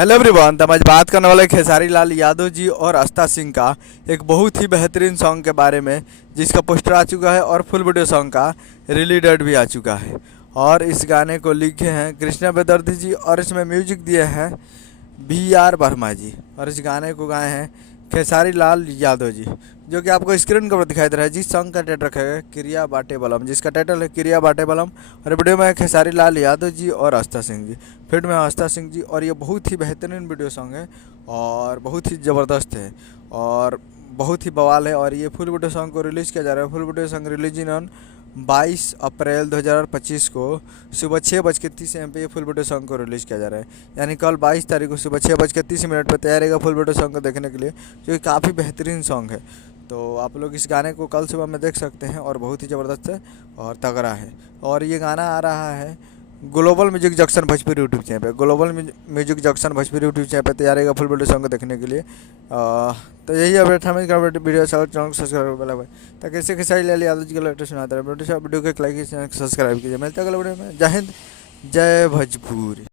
Hello everyone. तो हम आज बात करने वाले खेसारी लाल यादव जी और आस्था सिंह का एक बहुत ही बेहतरीन सॉन्ग के बारे में, जिसका पोस्टर आ चुका है और फुल वीडियो सॉन्ग का रिलीज डेट भी आ चुका है। और इस गाने को लिखे हैं कृष्णा बेदर्दी जी और इसमें म्यूजिक दिए हैं B.R. वर्मा जी। और इस गाने को गाए हैं खेसारी लाल यादव जी, जो कि आपको स्क्रीन के ऊपर दिखाई दे रहा है। जिस सॉन्ग का टाइटल रखा है क्रिया बाटे बलम, जिसका टाइटल है क्रिया बाटे बलम। और वीडियो में है खेसारी लाल यादव जी और आस्था सिंह जी, फिर में आस्था सिंह जी। और ये बहुत ही बेहतरीन वीडियो सॉन्ग है और बहुत ही ज़बरदस्त है और बहुत ही बवाल है। और ये फुल वीडियो सॉन्ग को रिलीज़ किया जा रहा है। Full video song release on 22 अप्रैल 2025 को सुबह 6:30 AM पे ये फुल वीडियो सॉन्ग को रिलीज़ किया जा रहा है। यानी कल 22 तारीख को सुबह 6:30 पर तैयार रहेगा फुल वीडियो सॉन्ग को देखने के लिए, जो कि काफ़ी बेहतरीन सॉन्ग है। तो आप लोग इस गाने को कल सुबह में देख सकते हैं और बहुत ही ज़बरदस्त है और तगड़ा है। और ये गाना आ रहा है global music junction Bhojpuri YouTube channel पे। Global music junction Bhojpuri YouTube channel पे तैयार रहेगा फुल वीडियो सॉन्ग को देखने के लिए। तो यही अपडेट हमें वीडियो चैनल सब्सक्राइब वाला भाई, ताकि ऐसे खेसारी लाल यादव जी का लेटेस्ट सुनाता है। वीडियो को लाइक कीजिए, चैनल को सब्सक्राइब कीजिए। मिलते हैं अगले वीडियो में। जय हिंद, जय भोजपुरी।